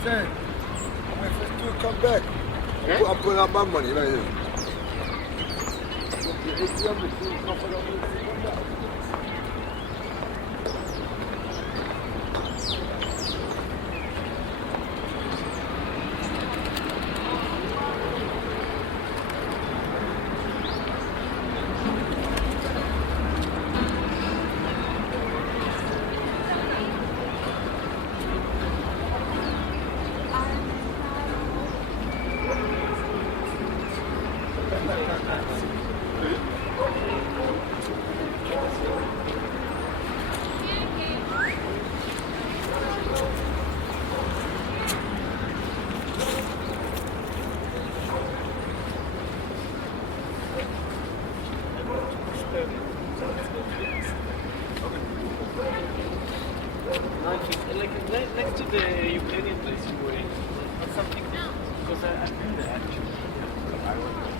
understand? I'm waiting for this dude to come back. Yeah? I'm putting out my money right here. The ATM machine, come put up with it. Like next to the Ukrainian place you were in, not something because I've been there actually. I went there.